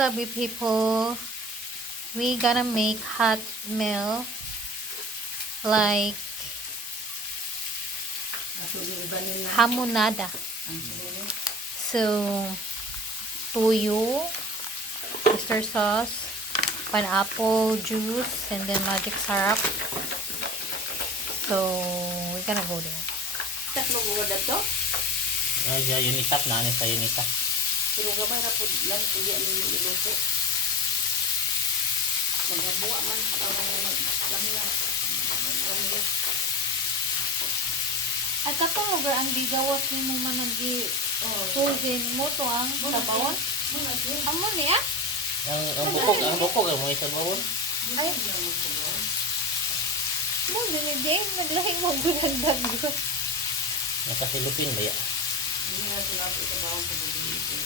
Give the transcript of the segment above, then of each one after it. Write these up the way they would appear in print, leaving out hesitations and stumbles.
lovely people, we gonna make hot meal like hamonada. So, tuyo, oyster sauce, pineapple juice, and then magic syrup. So, we're gonna go there. Tatlo ko na to. Ay, unitap na sa unitap. Pero gamay ra pud lang kuya ninyo iluto. Maghabuwa man para maglamya. Maglamya. At katong lugar ang gigawas ni mo managi susin mo to ang sabawon. Amo niya? Ang bukog ang mo isa bawon. Ay. Mo dinideng naglahi mo gulandag ko. Nakasilupin ba ya? Hindi na sila sa bawon sa dito.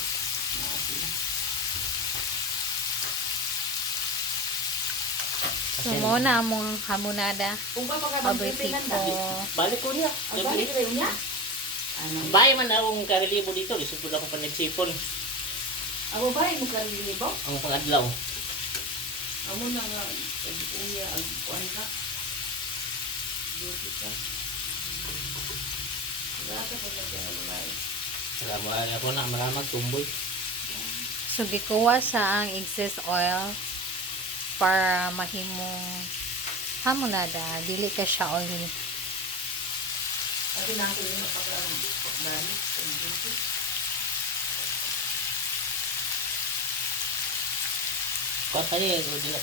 So, mo na among hamonada. Kung pa ka Lovely people. Balik ko niya. Balik kayo niya. Ano? Bahay man akong karilibo dito. Gusto ko lang akong panagsipon. Ako ba mo karili ba? Ang pangadlaw. Amo na nga kuya ang kuan ka. Dito ka. Data pa lang kaya wala. Salamat ako na maramag tumboy. So, gikuha sa ang excess oil para mahimong hamonada. Dili ka siya oily. Abi na ko yung pagka-dali. Kung kaya, hindi na.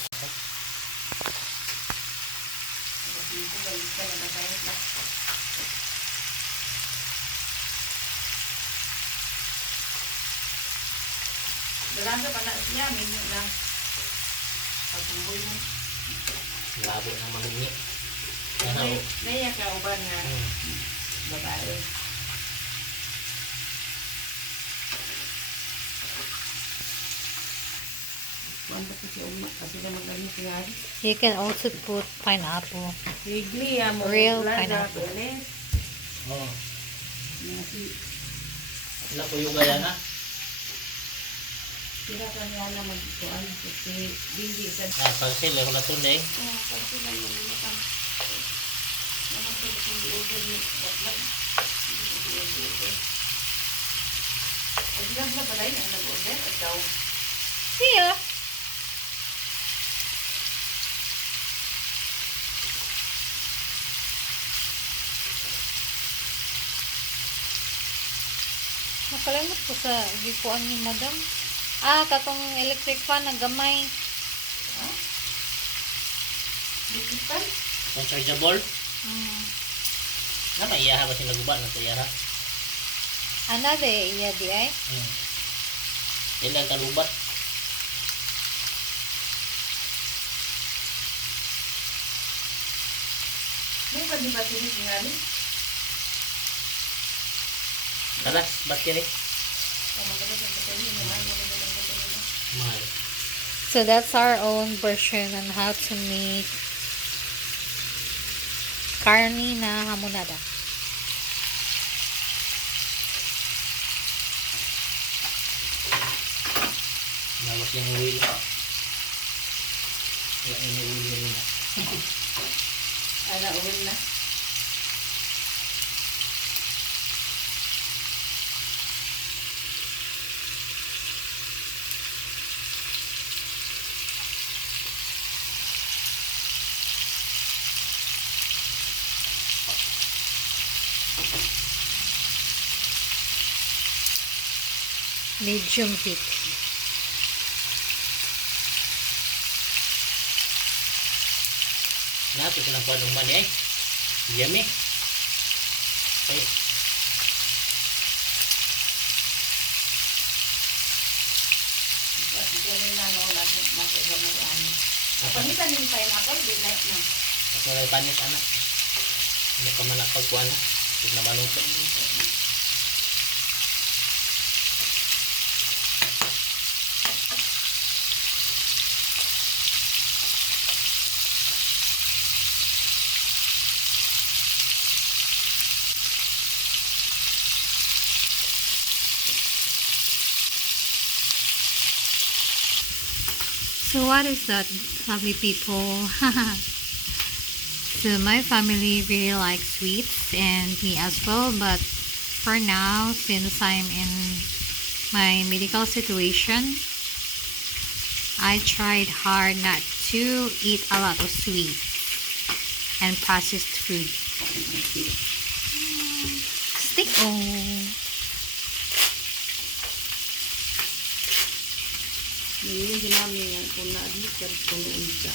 Dalang pa na siya, minyo na. Pagtumboy mo. Labo ng mangingi. Naya ka uban nga babae. Kuan pa siya umat kasi na magaling siya. You can also put pineapple. Bigli mo. Real pineapple. Oo. Wala ko yung gaya na. Sila ka niya na magkuhan kasi bindi sa... Parcel, ako na tunay. Kasi lang yung mga naman ko kung i-order ni Batlag. Hindi ko i-order. Ay, sila ba rin ang nag-order? At daw. Siya. Nakalimot ko sa gikuan ni madam. Katong electric fan na gamay. Digital? Ang chargeable. Na maiyaha ba sila guba na iyaha? Ana de iya di ay. Ilan kalubat. May pa di ba tinis nga rin? Talas, battery. Magalas ang battery naman. Magalas ang battery. Mahal. So that's our own version on how to make karni na hamonada. Lawas yung wheel. Wala yung wheel na. Ala, uwin na. Medium heat. Nato silang padong mali ay. Yummy. Ay. Ganun na no, nasa gamay ano. Panitan yung pineapple, di like na. At wala panis anak. Hindi ka man nakagkuhan na. Hindi na maluto. So what is that, lovely people? So my family really likes sweets and me as well, but for now, since I'm in my medical situation, I tried hard not to eat a lot of sweet and processed food. Stick Ngayon ginamit nga kung na-admit ka kung unsa.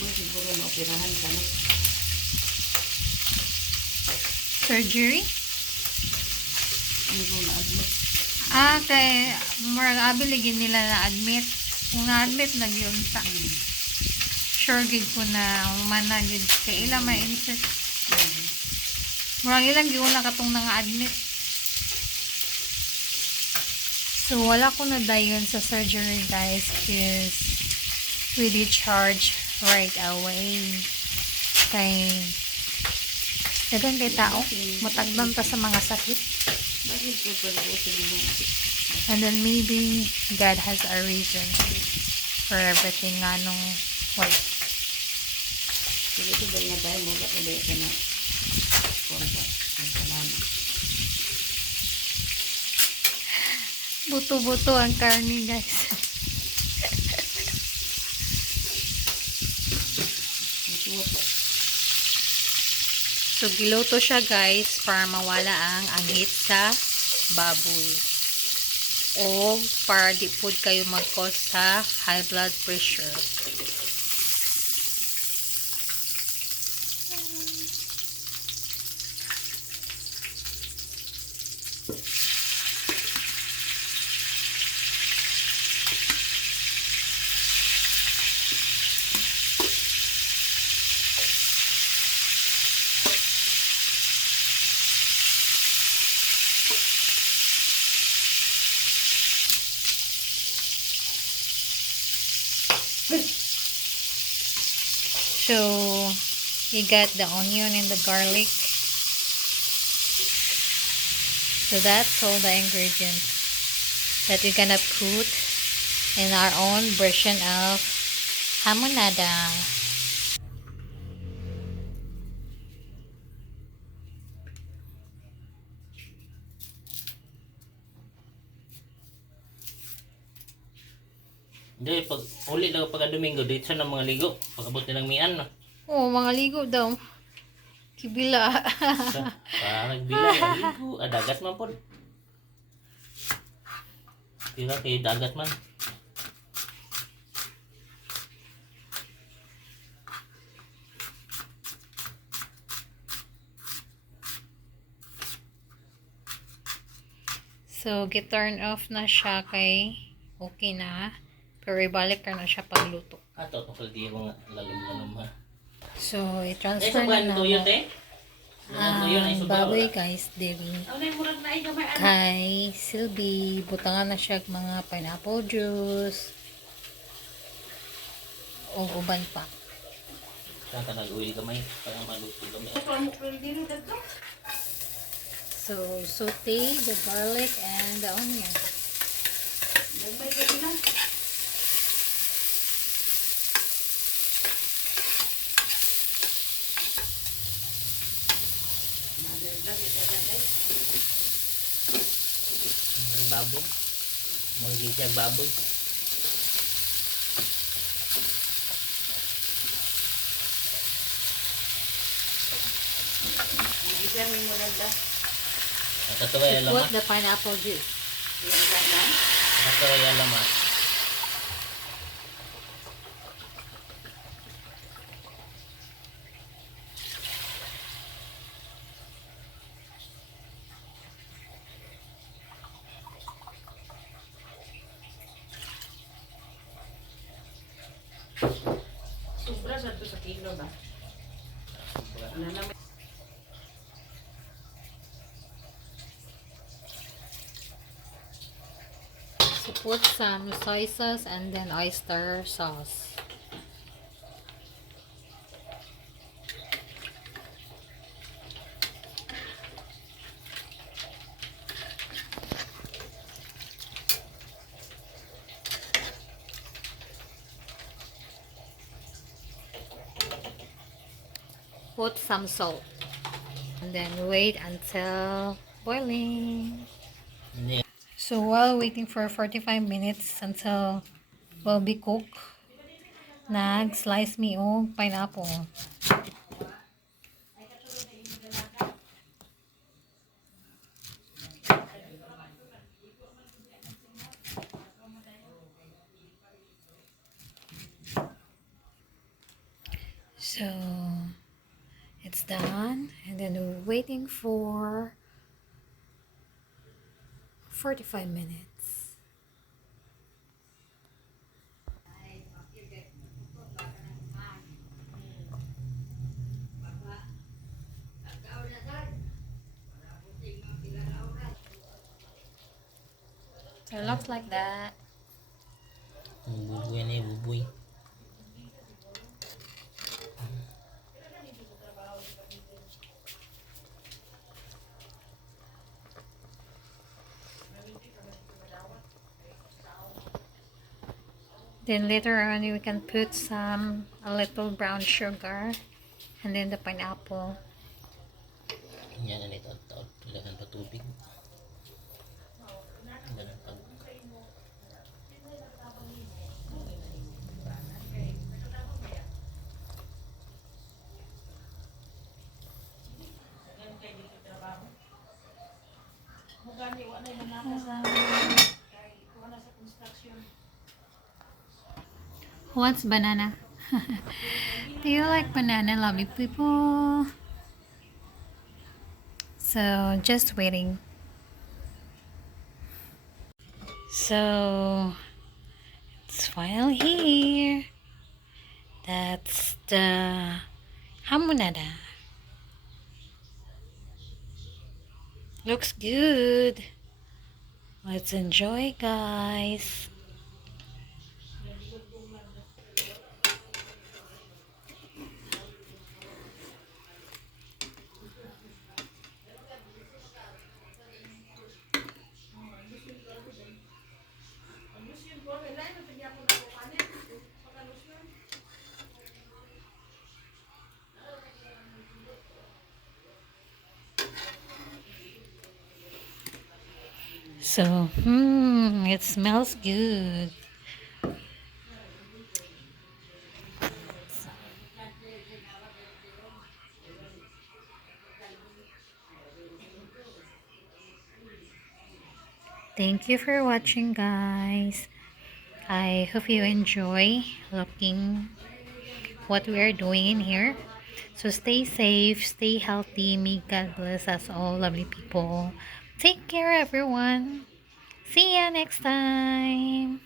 Siguro na-operahan ka na. surgery. Ano kung na-admit? Kay murag abiligin nila na admit. Kung na-admit na yun sa sure gid ko na humana gid kay ila may insert. Murag ilang gyud na katong nga admit. So wala ko na dayon sa surgery guys because we did charge right away. Kay dagan kay tao matagdan ta sa mga sakit. Bakit ka pa rin sa limang? And then maybe God has a reason for everything nga nung wala. Sige ito ba nga tayo mo ba ka na konta ang salamat. Buto-buto ang karni guys. So giluto siya guys para mawala ang anghit sa baboy. O para di pud kayo mag-cause sa high blood pressure. So, you got the onion and the garlic. So that's all the ingredients that we're gonna put in our own version of hamonada. Hindi, pag uli daw pagka Domingo, dito na mga ligo. Pag-abot nilang mian, no? Oh, mga ligo daw. Kibila. Parang nagbilang, ligo. Dagat man po. Tira kay dagat man. So, get-turn off na siya kay okay na. Pero ibalik ka na siya pagluto. Ato, itong kaldiya mga lalom-lalom ha. So, Eh, i-transfer sa na tuyo, na te? Tuyo na ang isubaw. baboy guys, Debbie. Ano yung murag na gamay anak? Kay Sylvie, butangan na siya mga pineapple juice. O uban pa. Saan ka nag-uwil gamay? Parang maluto gamay. Ito ang mukha din dito. So, saute the garlic and the onion. Gamay ka din lang. Baboy. Mga gisag baboy. Isa mo mo lang da. Nakatuwa yung Put lamas. the pineapple juice. Nakatuwa yung lamas. Sobra sa to sa kilo ba? Ano naman? So, put some soy sauce and then oyster sauce. put some salt. And then wait until boiling. Hindi. So while waiting for 45 minutes until will be cooked, nag-slice me og pineapple. So it's done, and then we're waiting for 45 minutes. So it looks like that. Bubuy na yung bubuy. Then later on we can put a little brown sugar and then the pineapple. Yan na nito. Ilagan pa tubig. Ganun pag. Mugani, wala na manaka sa kay wala sa construction. What's banana? Do you like banana, lovely people? So just waiting. So it's finally here. That's the hamonada. Looks good. Let's enjoy, guys. So, it smells good. Thank you for watching, guys. I hope you enjoy looking what we are doing in here. So stay safe, stay healthy. May God bless us all, lovely people. Take care, everyone. See ya next time.